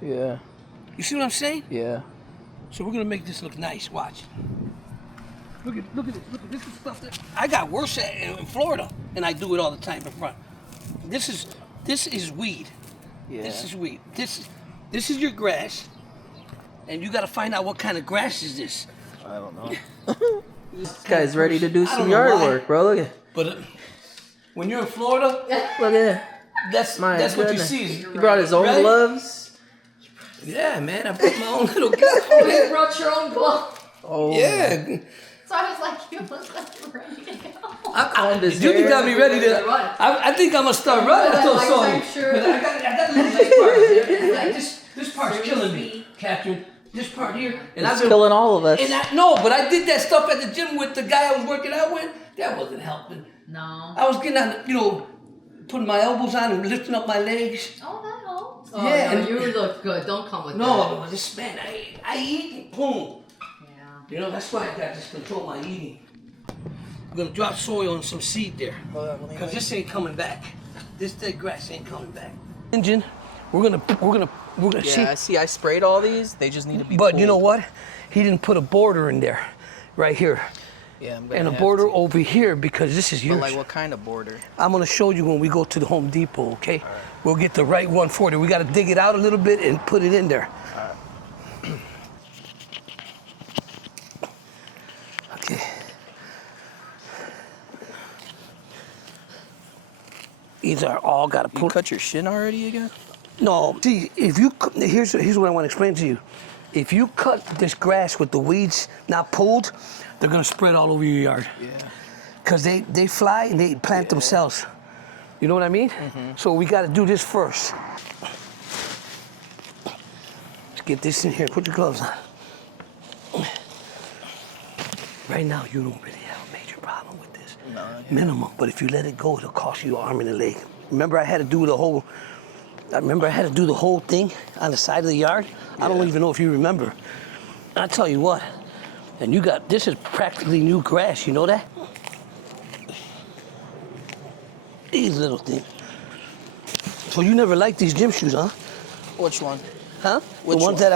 Yeah. You see what I'm saying? Yeah. So we're gonna make this look nice. Watch. Look at this. Look at this is stuff that I got worse at in Florida, and I do it all the time in front. This is weed. Yeah. This is weed. This is your grass, and you got to find out what kind of grass is this. I don't know. This guy's ready to do some yard work, bro. Look at. But when you're in Florida, look at that. That's what you see. He brought his own gloves. Yeah, man. I brought my own little gloves. You brought your own gloves. Oh. Yeah. So I was like, you was like ready to go. You got me ready to. I think I'm gonna start running. I told Sonny. Sure. I got little leg parts there. Like this part's killing me, Catherine. This part here, and it's killing all of us. And but I did that stuff at the gym with the guy I was working out with. That wasn't helping. No. I was getting on, putting my elbows on and lifting up my legs. Oh, that helps. Oh, yeah, no, you look good. Don't come with that. No, this man, I eat and boom. Yeah. That's why I got to control my eating. I'm gonna drop soil and some seed there, cause this ain't coming back. This dead grass ain't coming back. Engine, we're gonna see. Yeah, I see. I sprayed all these. They just need to be. But pulled. you know what? He didn't put a border in there, right here. Yeah, I'm gonna and a have border to. over here because this is yours. But like, what kind of border? I'm gonna show you when we go to the Home Depot. Okay? Right. We'll get the right one for it. We gotta dig it out a little bit and put it in there. Right. Okay. These are all gotta put. You cut your shin already again? No. See, here's what I want to explain to you. If you cut this grass with the weeds not pulled, they're gonna spread all over your yard. Yeah. Cause they fly and they plant themselves. You know what I mean? Mm-hmm. So we got to do this first. Let's get this in here. Put your gloves on. Right now, you don't really have a major problem with this. No. Yeah. Minimum. But if you let it go, it'll cost you an arm and a leg. Remember, I had to do the whole thing on the side of the yard. Yeah. I don't even know if you remember. I tell you what. And this is practically new grass. You know that? These little things. So you never liked these gym shoes, huh? Which one? Huh? Which the ones one?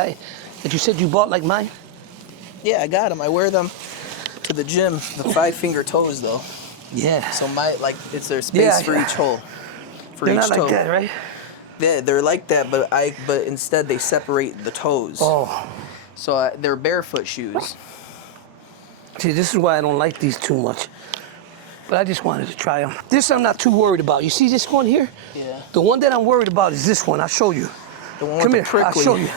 that you said you bought like mine? Yeah, I got them. I wear them to the gym. The 5-finger toes, though. Yeah. So it's their space for each hole. They're not like that, right? Yeah, they're like that, but instead they separate the toes. Oh. So they're barefoot shoes. See, this is why I don't like these too much. But I just wanted to try them. This I'm not too worried about. You see this one here? Yeah. The one that I'm worried about is this one. I'll show you. The one Come with here, the prickly. I'll show you.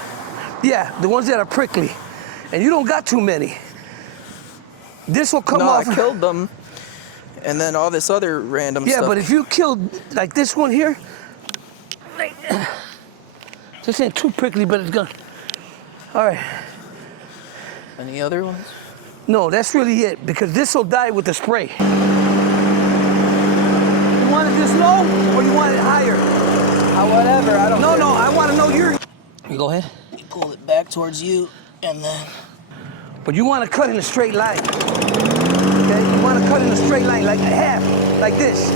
Yeah, the ones that are prickly. And you don't got too many. This will come off. No, I killed them. And then all this other random stuff. Yeah, but if you killed like this one here, this ain't too prickly, but it's gonna. All right. Any other ones? No, that's really it, because this will die with the spray. You want it this low, or you want it higher? Whatever, I don't care. No, I want to know your... You go ahead. You pull it back towards you, and then... But you want to cut in a straight line. Okay? You want to cut in a straight line, like a half, like this.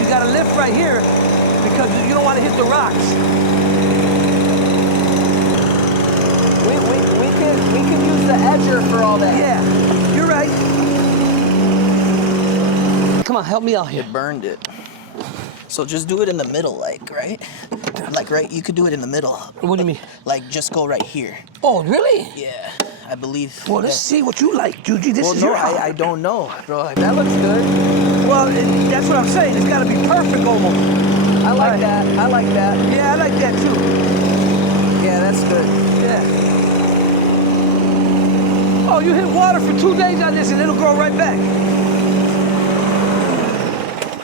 You got to lift right here, because you don't want to hit the rocks. We can use the edger for all that. Yeah, you're right. Come on, help me out here. It burned it. So just do it in the middle, right? Right, you could do it in the middle. What do you mean? Like, just go right here. Oh, really? Yeah, I believe. Well, let's see what you like, Juji. This is no, your house. I don't know. Bro, that looks good. Well, that's what I'm saying. It's got to be perfect almost. I like that. I like that. Yeah, I like that too. Yeah, that's good. Yeah. Oh, you hit water for 2 days on this and it'll grow right back.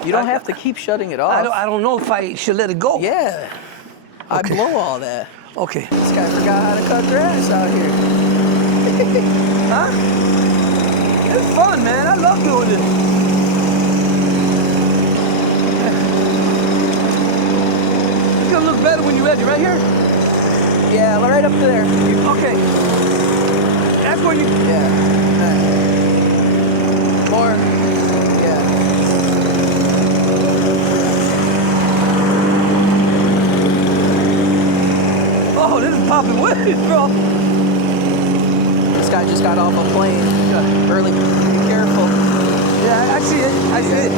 You don't have to keep shutting it off. I don't know if I should let it go. Yeah. I blow all that. Okay. This guy forgot how to cut grass out here. Huh? It's fun, man. I love doing this. It's gonna look better when you edge it right here. Yeah, right up there. Okay. That's where you... Yeah. More. I just got off a plane. Early. Be careful. Yeah, I see it. I see it.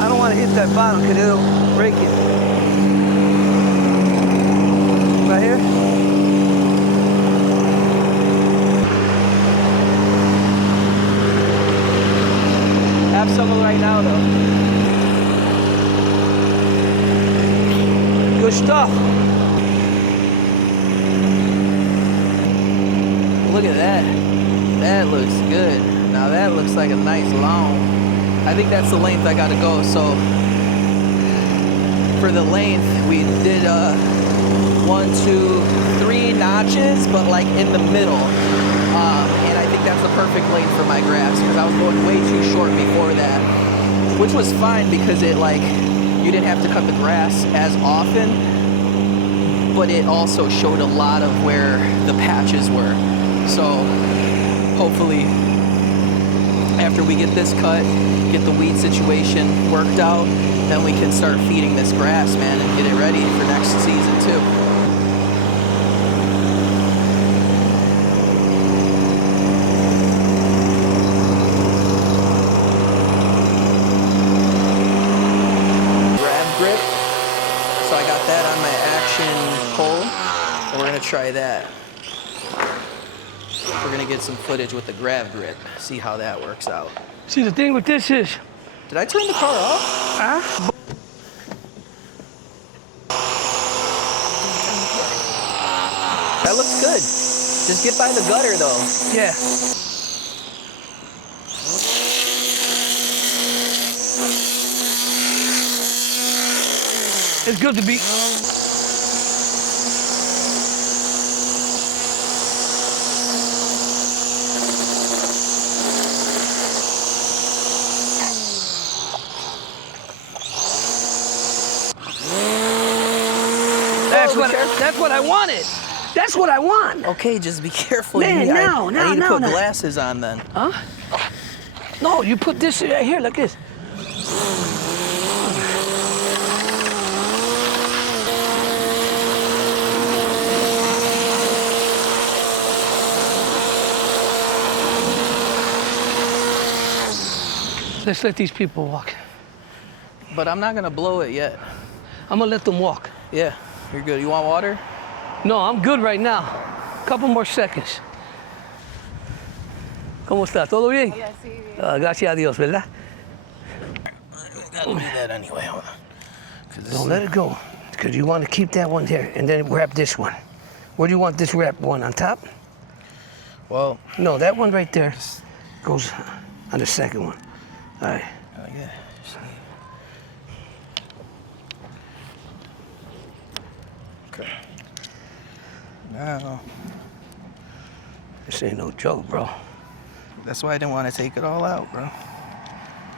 I don't want to hit that bottom because it'll break it. Right here? Have some right now, though. Good stuff. Look at that. That looks good. Now that looks like a nice long. I think that's the length I gotta go. So for the length, we did 1, 2, 3 notches, but like in the middle. And I think that's the perfect length for my grass because I was going way too short before that, which was fine because it like, you didn't have to cut the grass as often, but it also showed a lot of where the patches were. So hopefully after we get this cut, get the weed situation worked out, then we can start feeding this grass, man, and get it ready for next season too. Grip. So I got that on my action pole. And we're gonna try that. We're gonna get some footage with the grab grip. See how that works out. See, the thing with this is, Did I turn the car off? huh? That looks good. Just get by the gutter though. Yeah. It's good to be. That's what I wanted. That's what I want. Okay, just be careful. Man, I need to put glasses on then. Huh? No, you put this right here like this. Let's let these people walk. But I'm not gonna blow it yet. I'm gonna let them walk. Yeah, you're good. You want water? No, I'm good right now. Couple more seconds. ¿Cómo está? ¿Todo bien? Hola, sí, bien. Gracias a Dios, ¿verdad? Gotta do that anyway. Hold on. Don't let it go, because you want to keep that one there and then wrap this one. Where do you want this wrap one? On top? Well, No, that one right there goes on the second one. All right. yeah. Okay. Now, This ain't no joke, bro. that's why I didn't want to take it all out, bro.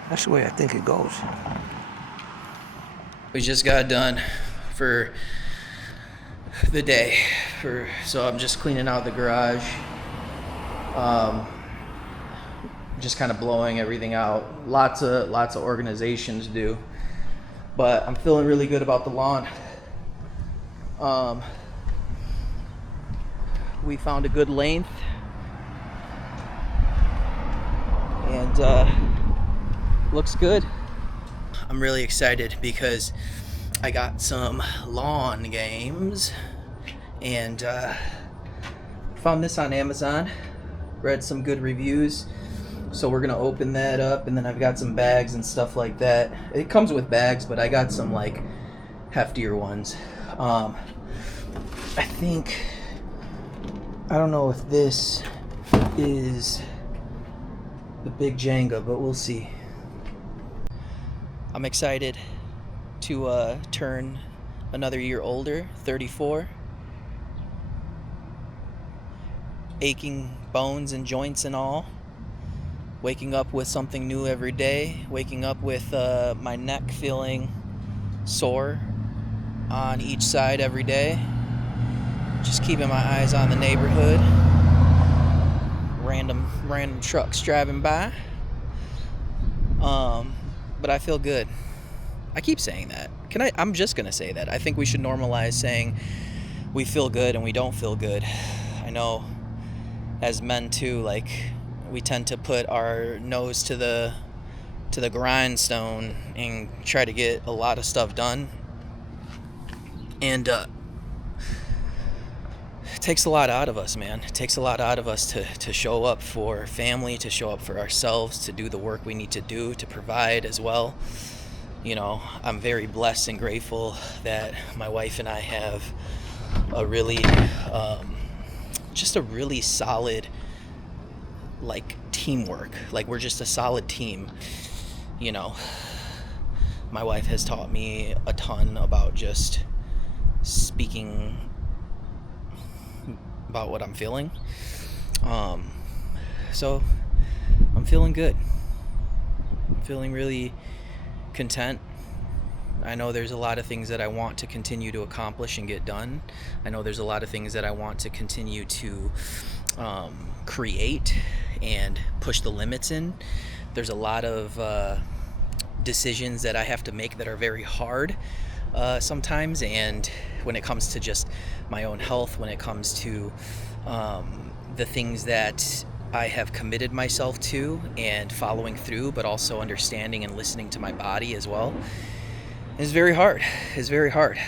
That's the way I think it goes. We just got done for the day. So I'm just cleaning out the garage. Just kind of blowing everything out. Lots of organization to do. But I'm feeling really good about the lawn. We found a good length. And looks good. I'm really excited because I got some lawn games and found this on Amazon. Read some good reviews. So we're gonna open that up, and then I've got some bags and stuff like that. It comes with bags, but I got some like heftier ones. I don't know if this is the big Jenga, but we'll see. I'm excited to turn another year older, 34. Aching bones and joints and all. Waking up with something new every day. Waking up with my neck feeling sore on each side every day. Just keeping my eyes on the neighborhood. Random trucks driving by. But I feel good. I keep saying that. I'm just gonna say that. I think we should normalize saying we feel good and we don't feel good. I know as men too, like, we tend to put our nose to the grindstone and try to get a lot of stuff done. And it takes a lot out of us, man. It takes a lot out of us to show up for family, to show up for ourselves, to do the work we need to do, to provide as well. You know, I'm very blessed and grateful that my wife and I have a really, just a really solid, like, teamwork. Like, we're just a solid team. You know, my wife has taught me a ton about just speaking about what I'm feeling. So I'm feeling good. I'm feeling really content. I know there's a lot of things that I want to continue to accomplish and get done. I know there's a lot of things that I want to continue to create and push the limits in. There's a lot of decisions that I have to make that are very hard sometimes, and when it comes to just my own health, when it comes to the things that I have committed myself to and following through, but also understanding and listening to my body as well, is very hard. It's very hard.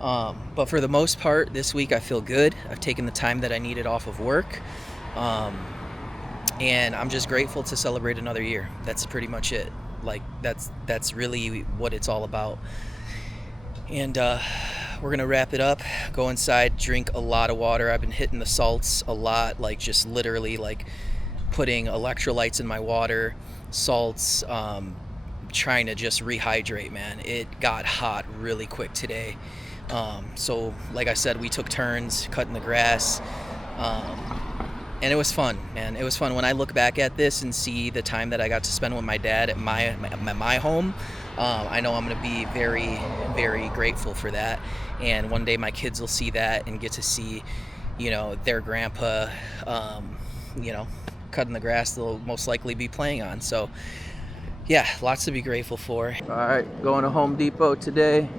But for the most part, this week I feel good. I've taken the time that I needed off of work. And I'm just grateful to celebrate another year. That's pretty much it. Like, that's really what it's all about. And we're gonna wrap it up, go inside, drink a lot of water. I've been hitting the salts a lot, like just literally like putting electrolytes in my water, salts, trying to just rehydrate, man. It got hot really quick today. So like I said, we took turns cutting the grass. And it was fun, man. It was fun. When I look back at this and see the time that I got to spend with my dad at my home, I know I'm going to be very, very grateful for that. And one day my kids will see that and get to see, you know, their grandpa, you know, cutting the grass they'll most likely be playing on. So, yeah, lots to be grateful for. All right, going to Home Depot today.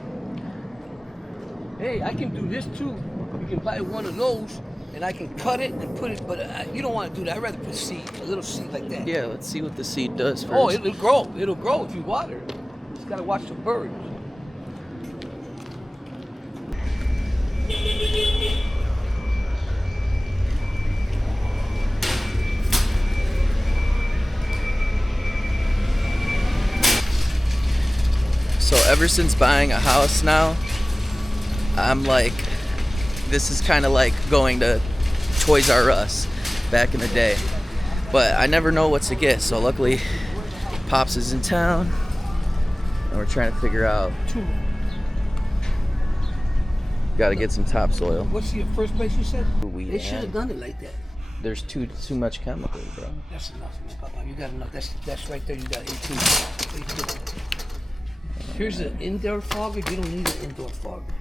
Hey, I can do this too. You can buy one of those, and I can cut it and put it, but you don't want to do that. I'd rather put seed, a little seed like that. Yeah, let's see what the seed does first. Oh, it'll grow. It'll grow if you water it. Just gotta watch the birds. So ever since buying a house now, I'm like, this is kind of like going to Toys R Us back in the day. But I never know what to get, so luckily Pops is in town and we're trying to figure out. Got to get some topsoil. What's the first place you said? Weed They should have done it like that. There's too much chemicals, bro. That's enough, man, Papa. You got enough. That's right there. You got 18. Here's an indoor fogger. You don't need an indoor fogger.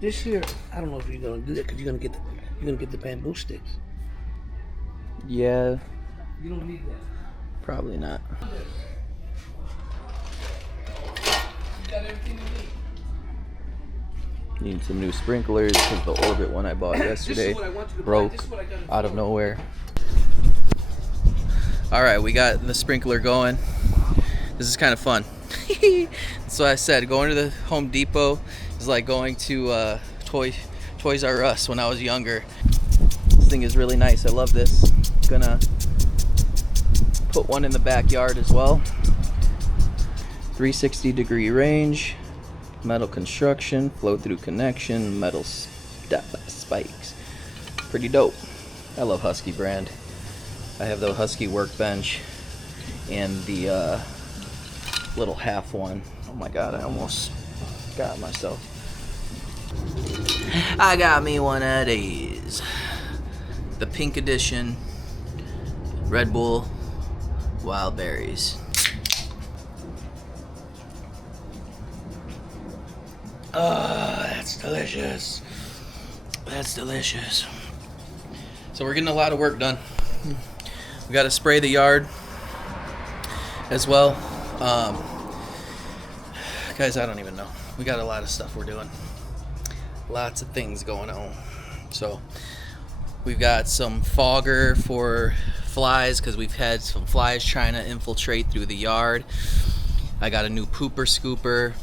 This here, I don't know if you're gonna do that because you're gonna get the bamboo sticks. Yeah, You don't need that. probably not. You got everything you need. Need some new sprinklers because the Orbit one I bought yesterday broke out of nowhere. All right, we got the sprinkler going. This is kind of fun. That's what I said. Going to the Home Depot is like going to Toys R Us when I was younger. This thing is really nice. I love this. Gonna put one in the backyard as well. 360-degree range, metal construction, flow-through connection, metal spikes. Pretty dope. I love Husky brand. I have the Husky workbench and the little half one. Oh my god, I almost got myself. I got me one of these. The pink edition Red Bull Wild Berries. That's delicious. That's delicious. So we're getting a lot of work done. We got to spray the yard as well. Guys, I don't even know. we got a lot of stuff we're doing. Lots of things going on. So we've got some fogger for flies because we've had some flies trying to infiltrate through the yard. I got a new pooper scooper.